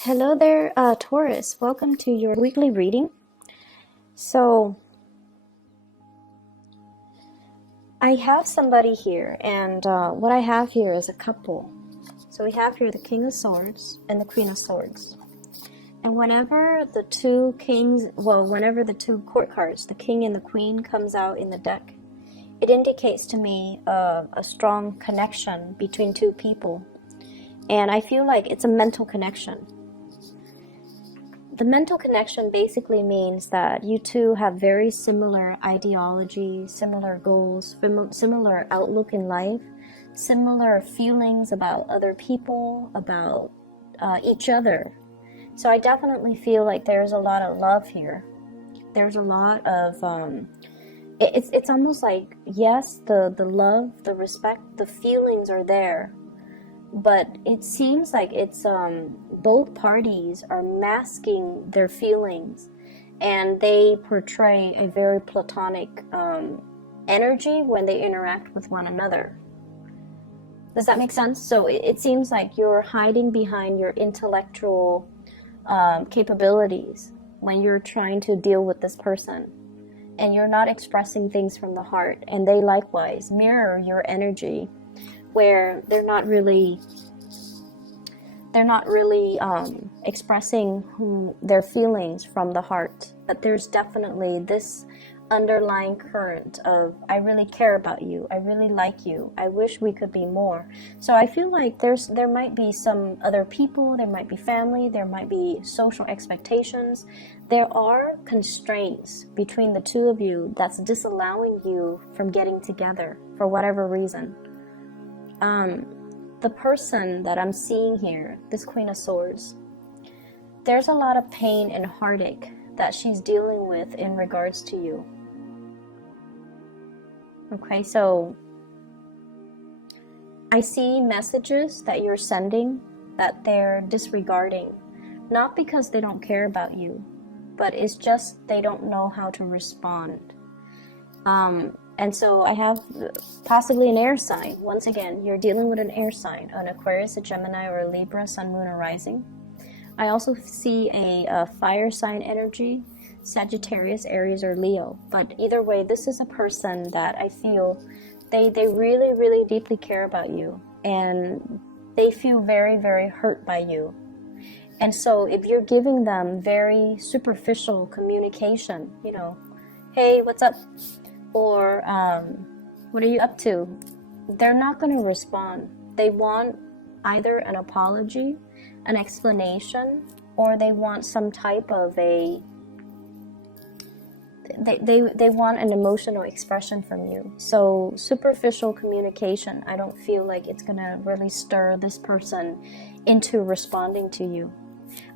Hello there, Taurus. Welcome to your weekly reading. So, I have somebody here, and what I have here is a couple. So, we have here the King of Swords and the Queen of Swords. And whenever the whenever the two court cards, the King and the Queen, comes out in the deck, it indicates to me a strong connection between two people. And I feel like it's a mental connection. The mental connection basically means that you two have very similar ideology, similar goals, similar outlook in life, similar feelings about other people, about each other. So I definitely feel like there's a lot of love here. There's a lot of, it's almost like, yes, the love, the respect, the feelings are there. But it seems like it's both parties are masking their feelings, and they portray a very platonic energy when they interact with one another. Does that make sense? So it seems like you're hiding behind your intellectual capabilities when you're trying to deal with this person, and you're not expressing things from the heart, and they likewise mirror your energy, where they're not really expressing their feelings from the heart. But there's definitely this underlying current of, I really care about you, I really like you, I wish we could be more. So I feel like there might be some other people, there might be family, there might be social expectations. There are constraints between the two of you that's disallowing you from getting together for whatever reason. The person that I'm seeing here, this Queen of Swords, there's a lot of pain and heartache that she's dealing with in regards to you. Okay, so I see messages that you're sending that they're disregarding, not because they don't care about you, but it's just they don't know how to respond. And so I have possibly an air sign. Once again, you're dealing with an air sign, an Aquarius, a Gemini, or a Libra, Sun, Moon, or Rising. I also see a fire sign energy, Sagittarius, Aries, or Leo. But either way, this is a person that I feel they really, really deeply care about you. And they feel very, very hurt by you. And so if you're giving them very superficial communication, hey, what's up? Or what are you up to? They're not going to respond. They want either an apology, an explanation, or they want some type of they want an emotional expression from you. So superficial communication, I don't feel like it's going to really stir this person into responding to you.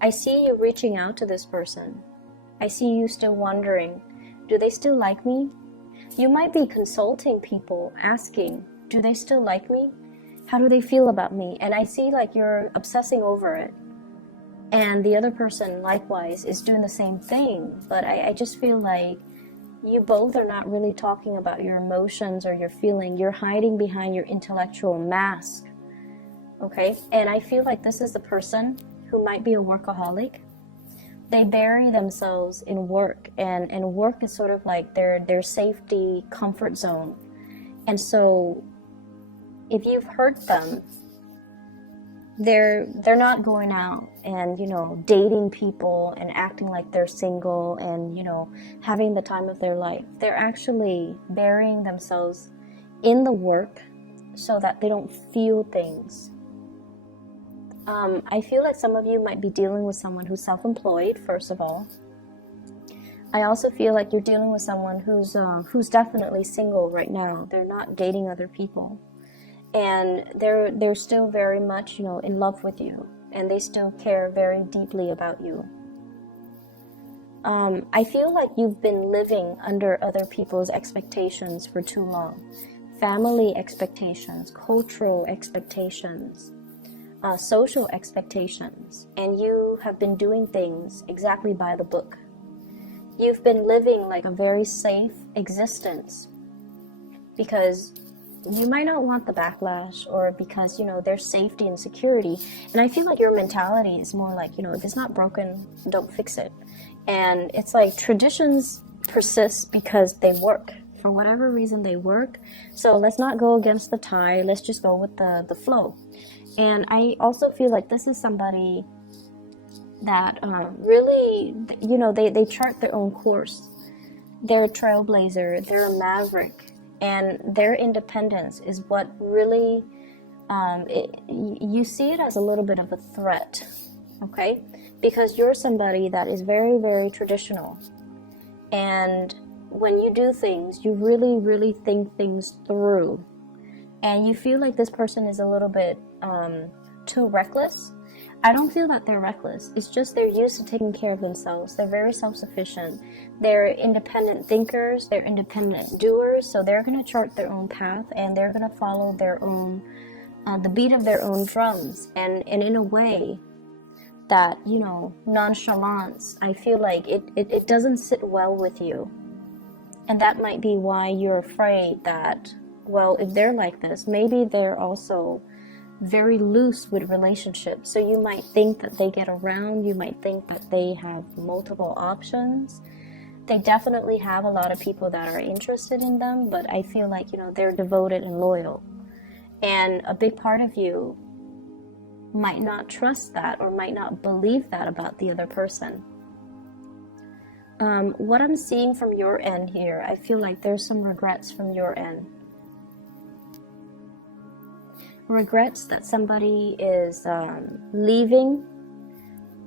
I see you reaching out to this person. I see you still wondering, do they still like me? You might be consulting people, asking, do they still like me? How do they feel about me? And I see like you're obsessing over it. And the other person, likewise, is doing the same thing. But I just feel like you both are not really talking about your emotions or your feeling. You're hiding behind your intellectual mask. Okay? And I feel like this is the person who might be a workaholic. They bury themselves in work, and work is sort of like their safety comfort zone. And so if you've hurt them, they're not going out and dating people and acting like they're single and having the time of their life. They're actually burying themselves in the work so that they don't feel things. I feel like some of you might be dealing with someone who's self-employed, first of all. I also feel like you're dealing with someone who's definitely single right now. They're not dating other people. And they're still very much, in love with you. And they still care very deeply about you. I feel like you've been living under other people's expectations for too long. Family expectations, cultural expectations, social expectations, and you have been doing things exactly by the book. You've been living like a very safe existence because you might not want the backlash, or because, you know, there's safety and security. And I feel like your mentality is more like, you know, if it's not broken, don't fix it. And it's like traditions persist because they work. For whatever reason, they work. So let's not go against the tide. Let's just go with the flow. And I also feel like this is somebody that really, you know, they chart their own course. They're a trailblazer. They're a maverick. And their independence is what really, you see it as a little bit of a threat, okay? Because you're somebody that is very, very traditional. And when you do things, you really, really think things through. And you feel like this person is a little bit too reckless. I don't feel that they're reckless. It's just they're used to taking care of themselves. They're very self-sufficient. They're independent thinkers. They're independent doers. So they're going to chart their own path, and they're going to follow their own, the beat of their own drums. And in a way that, you know, nonchalance, I feel like it doesn't sit well with you. And that might be why you're afraid that, well, if they're like this, maybe they're also very loose with relationships. So you might think that they get around, you might think that they have multiple options. They definitely have a lot of people that are interested in them, but I feel like, you know, they're devoted and loyal. And a big part of you might not trust that, or might not believe that about the other person. What I'm seeing from your end here, I feel like there's some regrets from your end. Regrets that somebody is leaving.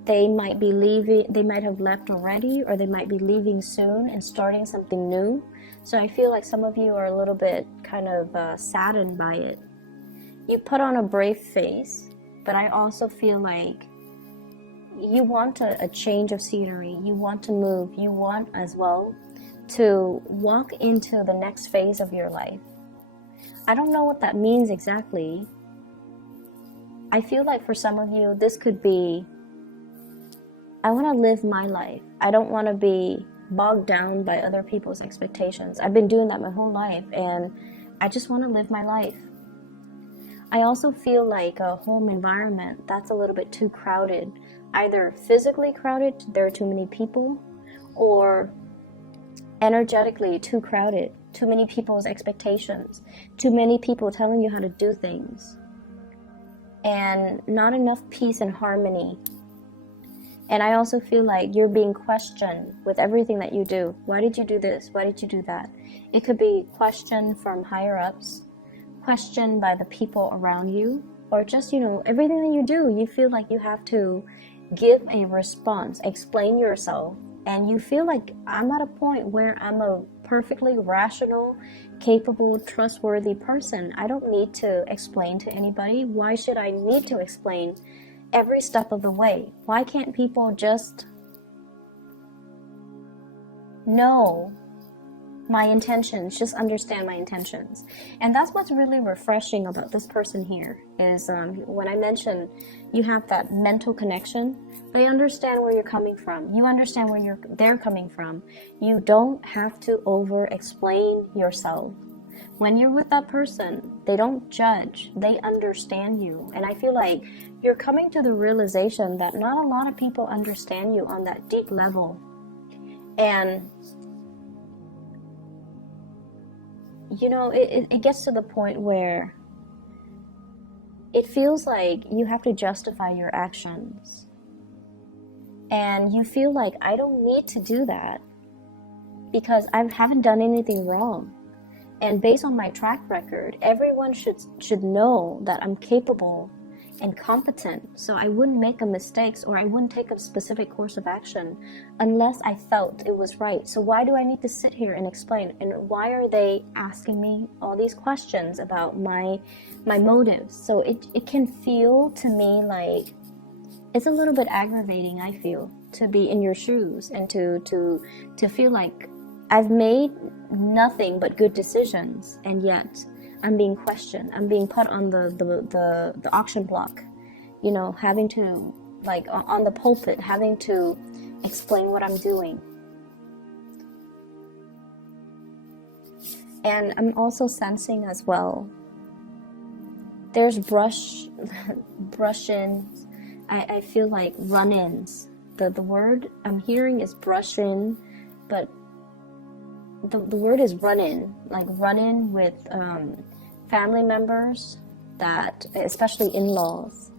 They might be leaving, they might have left already, or they might be leaving soon and starting something new. So I feel like some of you are a little bit kind of saddened by it. You put on a brave face, but I also feel like you want a change of scenery. You want to move. You want as well to walk into the next phase of your life. I don't know what that means exactly. I feel like for some of you, this could be, I want to live my life. I don't want to be bogged down by other people's expectations. I've been doing that my whole life, and I just want to live my life. I also feel like a home environment that's a little bit too crowded. Either physically crowded, there are too many people, or energetically too crowded. Too many people's expectations, too many people telling you how to do things, and not enough peace and harmony. And I also feel like you're being questioned with everything that you do. Why did you do this? Why did you do that? It could be questioned from higher ups, questioned by the people around you, or just, you know, everything that you do, you feel like you have to give a response, explain yourself. And you feel like, I'm at a point where I'm a perfectly rational, capable, trustworthy person. I don't need to explain to anybody. Why should I need to explain every step of the way? Why can't people just know my intentions, just understand my intentions? And that's what's really refreshing about this person here is when I mentioned you have that mental connection. They understand where you're coming from. You understand where they're coming from. You don't have to over-explain yourself. When you're with that person, they don't judge. They understand you. And I feel like you're coming to the realization that not a lot of people understand you on that deep level. And you know, it gets to the point where it feels like you have to justify your actions. And you feel like, I don't need to do that because I haven't done anything wrong. And based on my track record, everyone should know that I'm capable and competent. So I wouldn't make a mistake, or I wouldn't take a specific course of action unless I felt it was right. So why do I need to sit here and explain? And why are they asking me all these questions about my motives? So it can feel to me like it's a little bit aggravating, I feel, to be in your shoes and to feel like I've made nothing but good decisions, and yet I'm being questioned. I'm being put on the auction block, you know, having to, like, on the pulpit, having to explain what I'm doing. And I'm also sensing as well, there's brush-ins. I feel like run-ins. The word I'm hearing is brush-in, but the word is run-in, like run-in with family members, that especially in-laws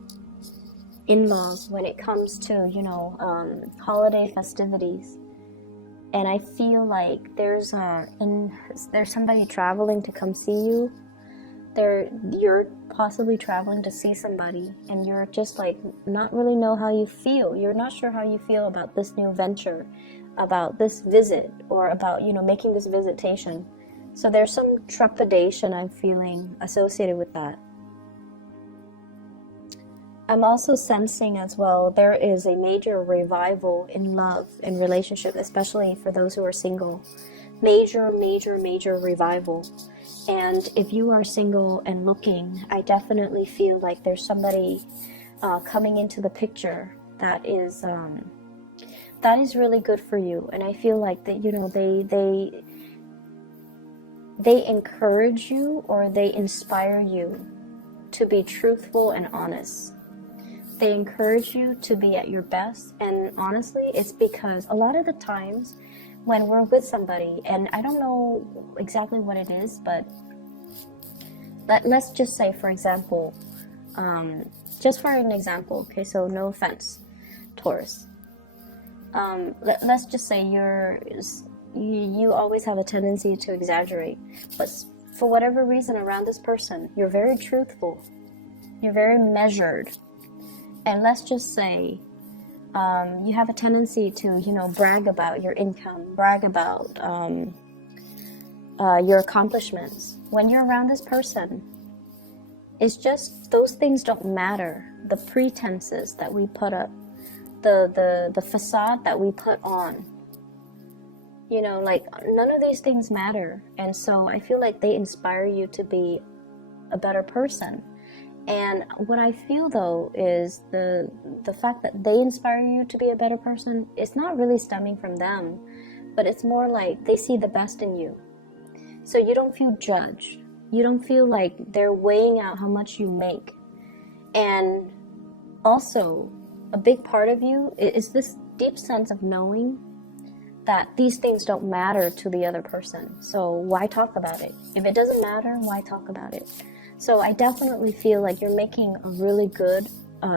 when it comes to, you know, holiday festivities. And I feel like there's somebody traveling to come see you. You're possibly traveling to see somebody, and you're just like not really know how you feel. You're not sure how you feel about this new venture, about this visit, or about, you know, making this visitation. So there's some trepidation I'm feeling associated with that. I'm also sensing as well, there is a major revival in love and relationship, especially for those who are single. Major revival. And if you are single and looking, I definitely feel like there's somebody coming into the picture that is really good for you. And I feel like that, you know, they encourage you, or they inspire you to be truthful and honest. They encourage you to be at your best. And honestly, it's because a lot of the times when we're with somebody, and I don't know exactly what it is, but let's just say, for example, just for an example, okay, so no offense, Taurus. Let's just say you always have a tendency to exaggerate, but for whatever reason around this person, you're very truthful, you're very measured, and let's just say you have a tendency to, you know, brag about your income, brag about your accomplishments. When you're around this person, it's just those things don't matter. The pretenses that we put up, the facade that we put on, you know, like none of these things matter. And so I feel like they inspire you to be a better person. And what I feel though is the fact that they inspire you to be a better person, it's not really stemming from them, but it's more like they see the best in you. So you don't feel judged. You don't feel like they're weighing out how much you make. And also, a big part of you is this deep sense of knowing that these things don't matter to the other person. So why talk about it? If it doesn't matter, why talk about it? So I definitely feel like you're making a really good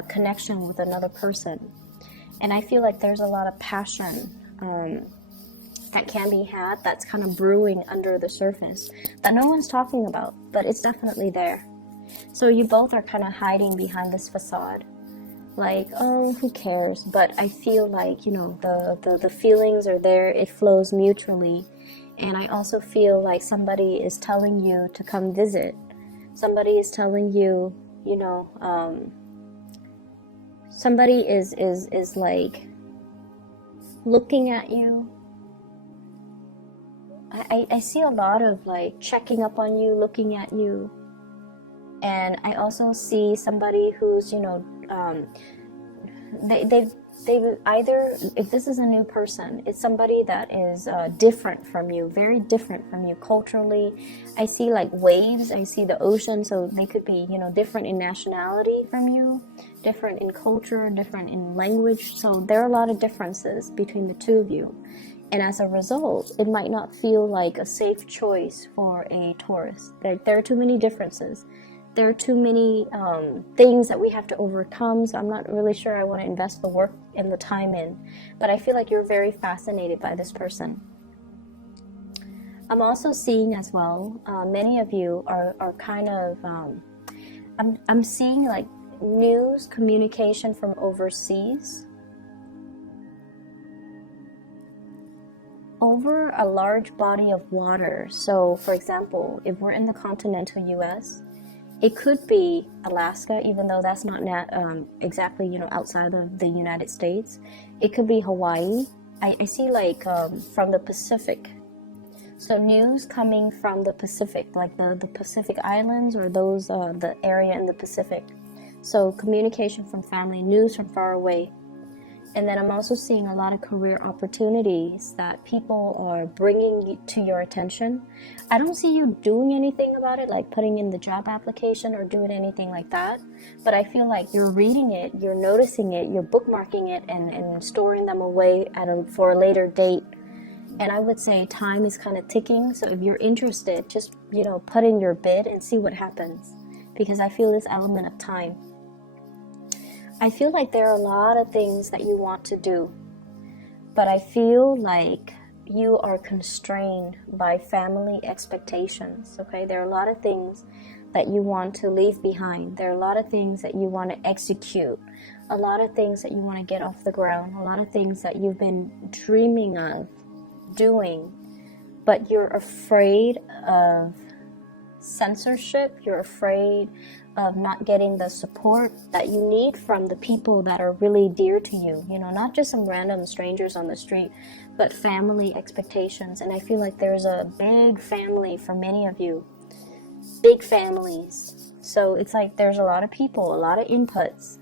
connection with another person. And I feel like there's a lot of passion that can be had, that's kind of brewing under the surface that no one's talking about, but it's definitely there. So you both are kind of hiding behind this facade, like, oh, who cares? But I feel like, you know, the feelings are there, it flows mutually. And I also feel like somebody is telling you to come visit. Somebody is telling you, you know, somebody is like looking at you. I see a lot of like checking up on you, looking at you. And I also see somebody who's, you know, they've either, if this is a new person, it's somebody that is different from you, very different from you culturally. I see like waves, I see the ocean, so they could be, you know, different in nationality from you, different in culture, different in language. So there are a lot of differences between the two of you. And as a result, it might not feel like a safe choice for a Taurus. There are too many differences. There are too many things that we have to overcome, so I'm not really sure I want to invest the work and the time in. But I feel like you're very fascinated by this person. I'm also seeing as well, many of you are kind of, I'm seeing like news, communication from overseas, over a large body of water. So for example, if we're in the continental US, it could be Alaska, even though that's not exactly, you know, outside of the United States. It could be Hawaii. I see like from the Pacific. So news coming from the Pacific, like the Pacific Islands, or those the area in the Pacific. So communication from family, news from far away. And then I'm also seeing a lot of career opportunities that people are bringing to your attention. I don't see you doing anything about it, like putting in the job application or doing anything like that. But I feel like you're reading it, you're noticing it, you're bookmarking it and storing them away for a later date. And I would say time is kind of ticking. So if you're interested, just, put in your bid and see what happens. Because I feel this element of time. I feel like there are a lot of things that you want to do, but I feel like you are constrained by family expectations, okay? There are a lot of things that you want to leave behind. There are a lot of things that you want to execute, a lot of things that you want to get off the ground, a lot of things that you've been dreaming of doing, but you're afraid of censorship, you're afraid of not getting the support that you need from the people that are really dear to you, not just some random strangers on the street, but family expectations. And I feel like there's a big family for many of you, big families. So it's like there's a lot of people, a lot of inputs,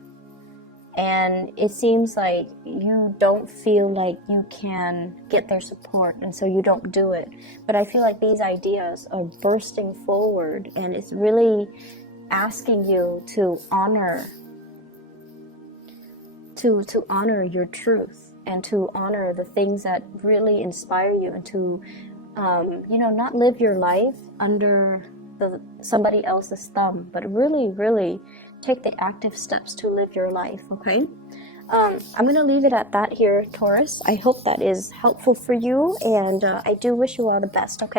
and it seems like you don't feel like you can get their support, and so you don't do it. But I feel like these ideas are bursting forward, and it's really asking you to honor your truth, and to honor the things that really inspire you, and to not live your life under somebody else's thumb, but really take the active steps to live your life. Okay, I'm gonna leave it at that here, Taurus. I hope that is helpful for you, and I do wish you all the best. Okay.